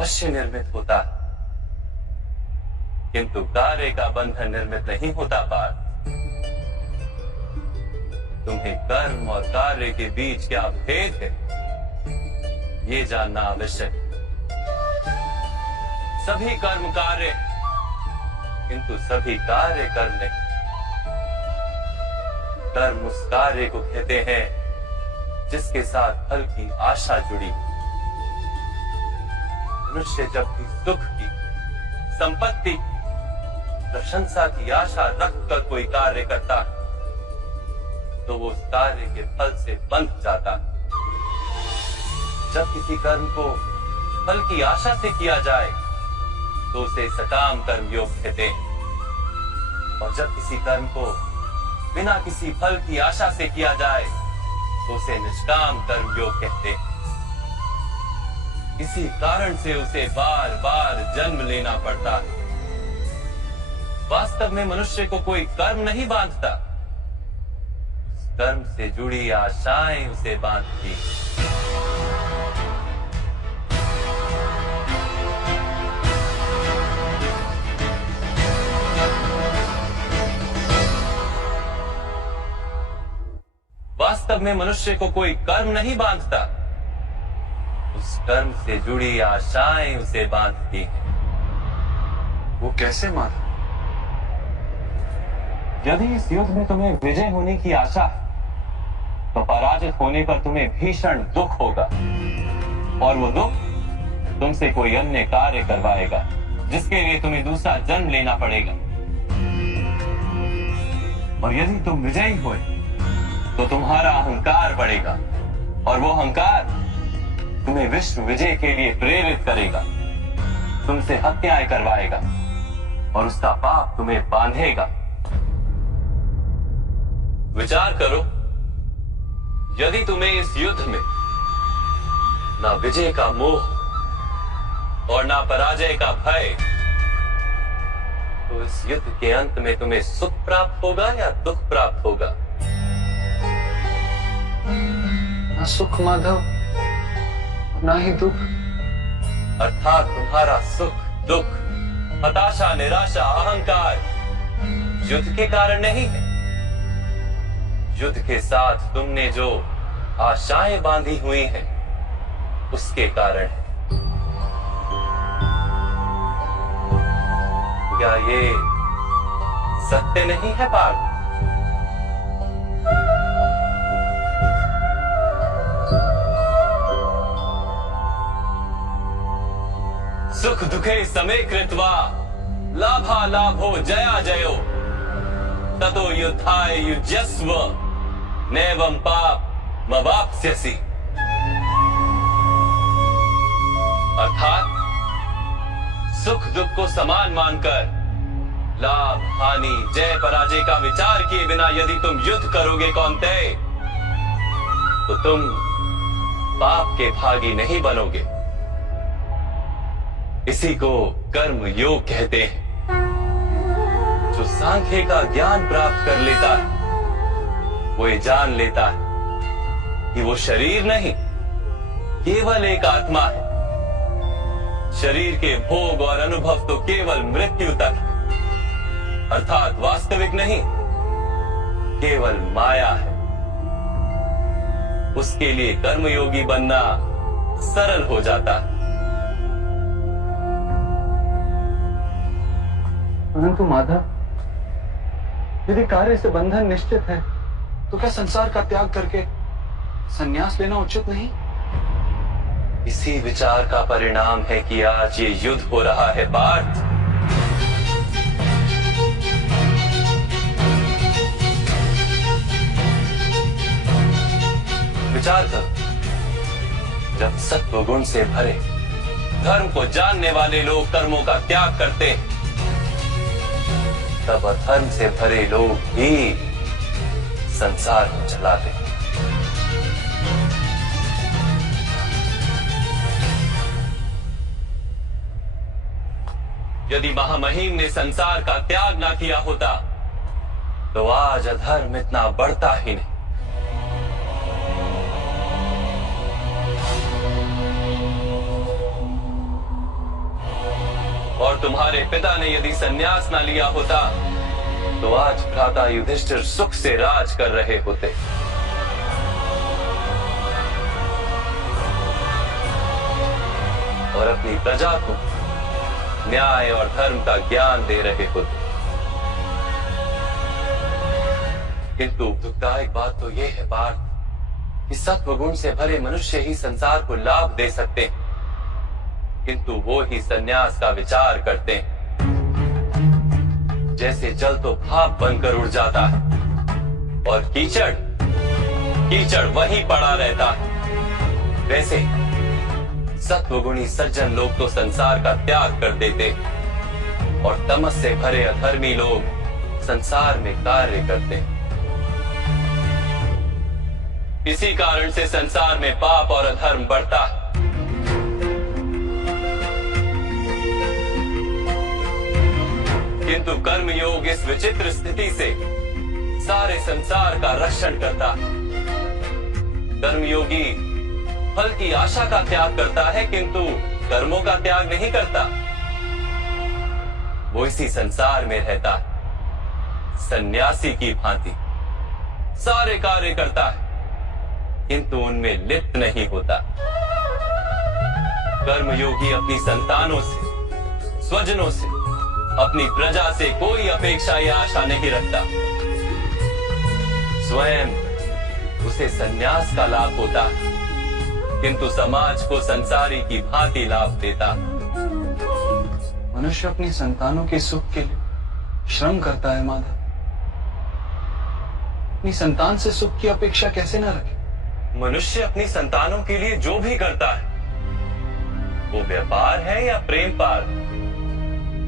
अवश्य निर्मित होता, किंतु कार्य का बंधन निर्मित नहीं होता पार्थ। तुम्हें कर्म और कार्य के बीच क्या भेद है, ये जानना आवश्यक है। सभी कर्म कार्य, किंतु सभी कार्य कर्म नहीं। कर्म उस कार्य को कहते हैं जिसके साथ फल की आशा जुड़ी। मनुष्य जब भी सुख की, संपत्ति, प्रशंसा की आशा रखकर कोई कार्य करता तो वो उस कार्य के फल से बंध जाता। जब किसी कर्म को फल की आशा से किया जाए तो उसे सकाम कर्म योग कहते हैं, और जब किसी कर्म को बिना किसी फल की आशा से किया जाए तो उसे निष्काम कर्म योग कहते हैं। इसी कारण से उसे बार बार जन्म लेना पड़ता है। वास्तव में मनुष्य को कोई कर्म नहीं बांधता, कर्म से जुड़ी आशाएं उसे बांधती। वास्तव में मनुष्य को कोई कर्म नहीं बांधता, उस कर्म से जुड़ी आशाएं उसे बांधती हैं। वो कैसे माधव? यदि इस युद्ध में तुम्हें विजय होने की आशा है तो पराजित होने पर तुम्हें भीषण दुख होगा, और वो दुख तुमसे कोई अन्य कार्य करवाएगा जिसके लिए तुम्हें दूसरा जन्म लेना पड़ेगा। और यदि तुम विजयी हुए तो तुम्हारा अहंकार बढ़ेगा, और वो अहंकार तुम्हें विश्व विजय के लिए प्रेरित करेगा, तुमसे हत्याएं करवाएगा, और उसका पाप तुम्हें बांधेगा। विचार करो, यदि तुम्हें इस युद्ध में ना विजय का मोह और ना पराजय का भय, तो इस युद्ध के अंत में तुम्हें सुख प्राप्त होगा या दुख प्राप्त होगा? ना सुख माधव, ना ही दुख। अर्थात तुम्हारा सुख, दुख, हताशा, निराशा, अहंकार युद्ध के कारण नहीं है। युद्ध के साथ तुमने जो आशाएं बांधी हुई हैं, उसके कारण है। क्या ये सत्य नहीं है पार्थ? सुख दुखे समे कृत्वा लाभा लाभो जया जयो ततो युद्धाय युज्यस्व नैवं पाप मवाप्स्यसि। अर्थात सुख दुख को समान मानकर लाभ हानि जय पराजय का विचार किए बिना यदि तुम युद्ध करोगे कौन्तेय, तो तुम पाप के भागी नहीं बनोगे। इसी को कर्म योग कहते हैं। जो सांख्य का ज्ञान प्राप्त कर लेता है वो ये जान लेता है कि वो शरीर नहीं, केवल एक आत्मा है। शरीर के भोग और अनुभव तो केवल मृत्यु तक है, अर्थात वास्तविक नहीं, केवल माया है। उसके लिए कर्मयोगी बनना सरल हो जाता है। परंतु माधव, यदि कार्य से बंधन निश्चित है तो क्या संसार का त्याग करके संन्यास लेना उचित नहीं? इसी विचार का परिणाम है कि आज ये युद्ध हो रहा है पार्थ। विचार करो, जब सत्व गुण से भरे धर्म को जानने वाले लोग कर्मों का त्याग करते हैं, तब अधर्म से भरे लोग भी संसार को चलाते हैं। यदि महामहिम ने संसार का त्याग ना किया होता तो आज अधर्म इतना बढ़ता ही नहीं। और तुम्हारे पिता ने यदि संन्यास ना लिया होता तो आज भ्राता युधिष्ठिर सुख से राज कर रहे होते। और अपनी प्रजा को न्याय और धर्म का ज्ञान दे रहे होते। किंतु दुखदायक बात तो यह है पार्थ कि सत्वगुण से भरे मनुष्य ही संसार को लाभ दे सकते हैं, किंतु वो ही संन्यास का विचार करते हैं। जैसे जल तो भाप बनकर उड़ जाता है और कीचड़ कीचड़ वहीं पड़ा रहता है, वैसे सत्वगुणी सज्जन लोग तो संसार का त्याग कर देते और तमस से भरे अधर्मी लोग संसार में कार्य करते हैं। इसी कारण से संसार में पाप और अधर्म बढ़ता है। किंतु कर्मयोग इस विचित्र स्थिति से सारे संसार का रक्षण करता है। कर्मयोगी फल की आशा का त्याग करता है, किंतु कर्मों का त्याग नहीं करता। वो इसी संसार में रहता है, सन्यासी की भांति सारे कार्य करता है, किंतु उनमें लिप्त नहीं होता। कर्मयोगी अपनी संतानों से, स्वजनों से, अपनी प्रजा से कोई अपेक्षा या आशा नहीं रखता। स्वयं उसे संन्यास का लाभ होता है, किंतु समाज को संसारी की भांति लाभ देता। मनुष्य अपनी संतानों के सुख के लिए श्रम करता है माधव। अपनी संतान से सुख की अपेक्षा कैसे न रखे? मनुष्य अपनी संतानों के लिए जो भी करता है वो व्यापार है या प्रेम पार?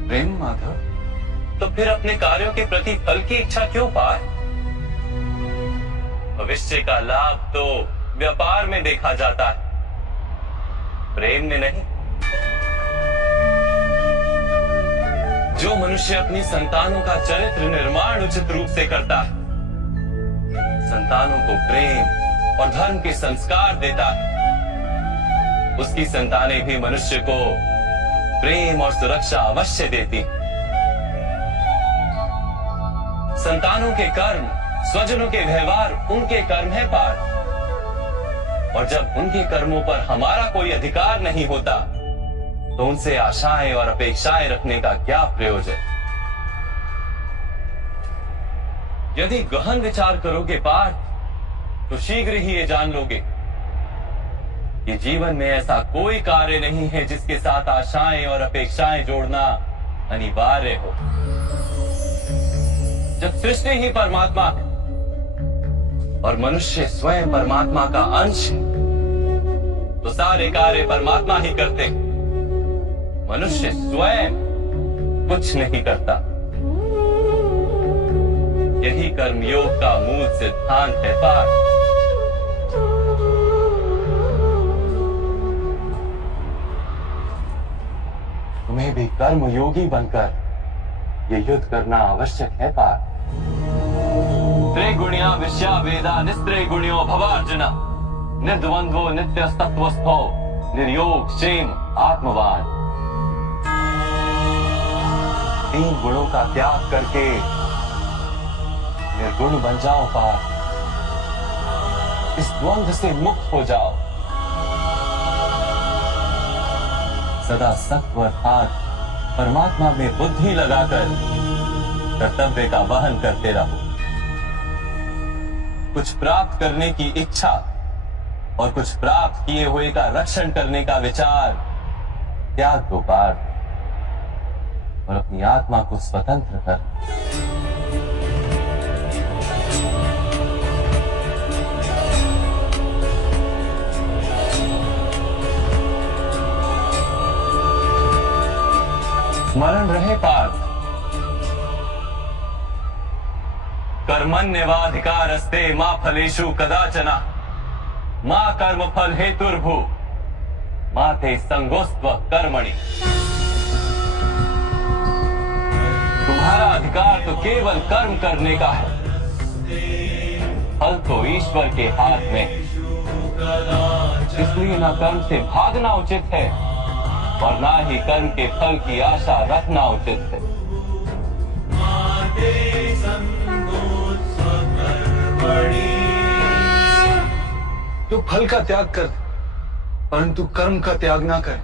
प्रेम माधव। तो फिर अपने कार्यों के प्रति फल की इच्छा क्यों पार? भविष्य का लाभ तो व्यापार में देखा जाता है, प्रेम में नहीं। जो मनुष्य अपनी संतानों का चरित्र निर्माण उचित रूप से करता है, संतानों को प्रेम और धर्म के संस्कार देता है, उसकी संतानें भी मनुष्य को प्रेम और सुरक्षा अवश्य देती। संतानों के कर्म, स्वजनों के व्यवहार उनके कर्म है पार, और जब उनके कर्मों पर हमारा कोई अधिकार नहीं होता तो उनसे आशाएं और अपेक्षाएं रखने का क्या प्रयोजन? यदि गहन विचार करोगे पार्थ तो शीघ्र ही ये जान लोगे कि जीवन में ऐसा कोई कार्य नहीं है जिसके साथ आशाएं और अपेक्षाएं जोड़ना अनिवार्य हो। जब सृष्टि ही परमात्मा है और मनुष्य स्वयं परमात्मा का अंश है, तो सारे कार्य परमात्मा ही करते हैं, मनुष्य स्वयं कुछ नहीं करता। यही कर्मयोग का मूल सिद्धांत है पार्थ। तुम्हें भी कर्मयोगी बनकर ये युद्ध करना आवश्यक है पार्थ। त्रिगुणिया विश्या वेदा निस्त्रिगुण्यो भवार्जुन निर्द्वंद्वो नित्य तत्वस्थो निर्योग क्षेम आत्मवान। तीन गुणों का त्याग करके निर्गुण बन जाओ पार्थ, इस द्वंद्व से मुक्त हो जाओ। सदा सत्व अर्थात परमात्मा में बुद्धि लगाकर कर्तव्य का वहन करते रहो। कुछ प्राप्त करने की इच्छा और कुछ प्राप्त किए हुए का रक्षण करने का विचार त्याग दो पार्थ, और अपनी आत्मा को स्वतंत्र कर। स्मरण रहे पार्थ, कर्मण्यवाधिकारस्ते मा फलेषु कदाचन मा कर्म फल हेतुर्भु मा ते संगोस्त्व कर्मणि। तुम्हारा अधिकार तो केवल कर्म करने का है, फल तो ईश्वर के हाथ में। इसलिए ना कर्म से भागना उचित है और ना ही कर्म के फल की आशा रखना उचित है। जो फल का त्याग कर परंतु कर्म का त्याग ना करे,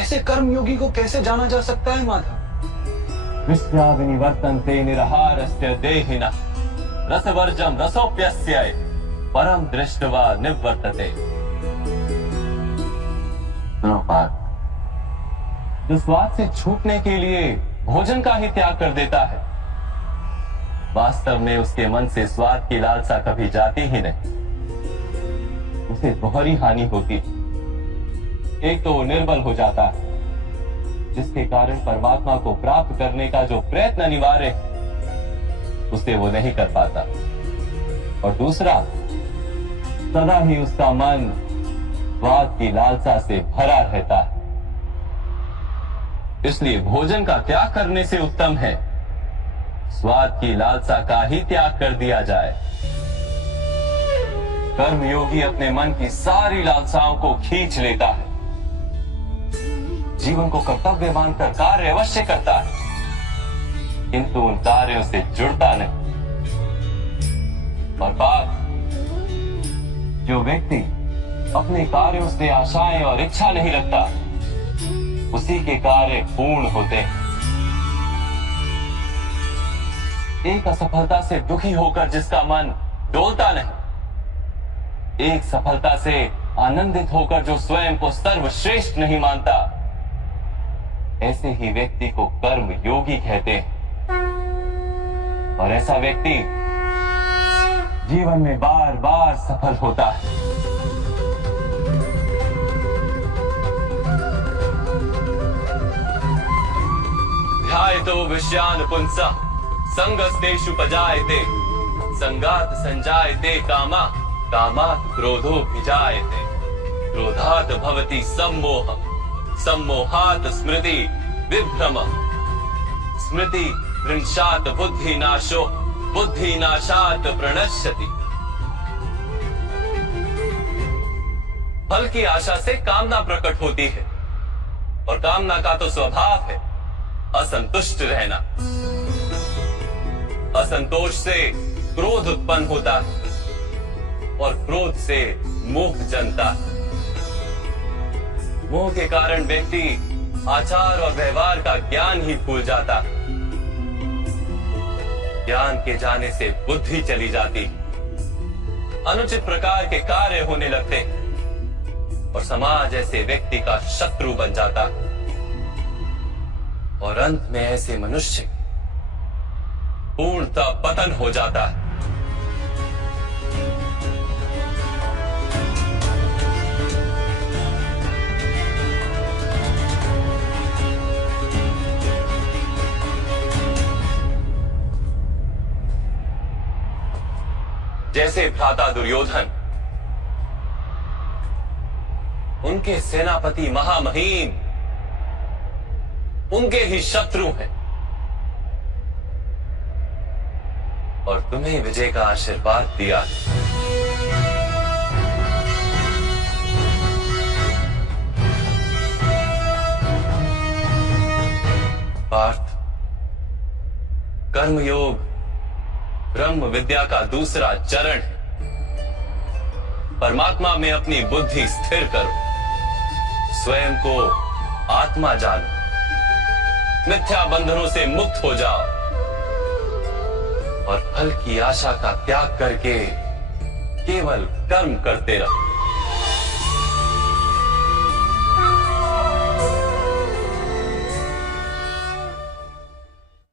ऐसे कर्म योगी को कैसे जाना जा सकता है माधव? विश्वा विनिवर्तन्ते निरहारस्य देहिनः रसवर्जम रसोप्यस्य परम दृष्ट्वा निवर्तते। सुनो पार्थ, जो स्वाद से छूटने के लिए भोजन का ही त्याग कर देता है, वास्तव में उसके मन से स्वाद की लालसा कभी जाती ही नहीं। उसे दोहरी हानि होती है। एक तो वो निर्बल हो जाता है, जिसके कारण परमात्मा को प्राप्त करने का जो प्रयत्न अनिवार्य है उसे वो नहीं कर पाता, और दूसरा, सदा ही उसका मन स्वाद की लालसा से भरा रहता है। इसलिए भोजन का त्याग करने से उत्तम है स्वाद की लालसा का ही त्याग कर दिया जाए। कर्मयोगी अपने मन की सारी लालसाओं को खींच लेता है, जीवन को कर्तव्य मानकर कार्य अवश्य करता है, किंतु उन कार्यों से जुड़ता नहीं। और बात, जो व्यक्ति अपने कार्यों से आशाएं और इच्छा नहीं रखता, उसी के कार्य पूर्ण होते हैं। एक असफलता से दुखी होकर जिसका मन डोलता नहीं, एक सफलता से आनंदित होकर जो स्वयं को सर्वश्रेष्ठ नहीं मानता, ऐसे ही व्यक्ति को कर्म योगी कहते हैं। और ऐसा व्यक्ति जीवन में बार बार सफल होता है। ध्यायतो विषयान् पुंसः संगस्तेषु पजायते संगात् संजायते कामा कामात् क्रोधो भिजायते क्रोधात् भवति सम्मोहः सम्मोहात् स्मृति विभ्रमः स्मृति भ्रंशात् बुद्धिनाशो बुद्धिनाशात् प्रणश्यति। फल की आशा से कामना प्रकट होती है, और कामना का तो स्वभाव है असंतुष्ट रहना। असंतोष से क्रोध उत्पन्न होता है, और क्रोध से मोह जन्मता है। मोह के कारण व्यक्ति आचार और व्यवहार का ज्ञान ही भूल जाता है। ज्ञान के जाने से बुद्धि चली जाती, अनुचित प्रकार के कार्य होने लगते, और समाज ऐसे व्यक्ति का शत्रु बन जाता, और अंत में ऐसे मनुष्य पूर्णतः पतन हो जाता है। जैसे भ्राता दुर्योधन, उनके सेनापति महामहिम उनके ही शत्रु हैं, और तुम्हें विजय का आशीर्वाद दिया। पार्थ, कर्मयोग ब्रह्म विद्या का दूसरा चरण है। परमात्मा में अपनी बुद्धि स्थिर करो, स्वयं को आत्मा जानो, मिथ्या बंधनों से मुक्त हो जाओ, और फल की आशा का त्याग करके केवल कर्म करते रहो।